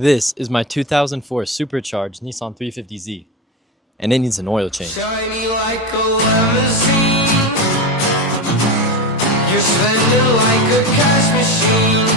This is my 2004 supercharged Nissan 350Z, and it needs an oil change. Shiny like a limousine. You're spending like a cash machine.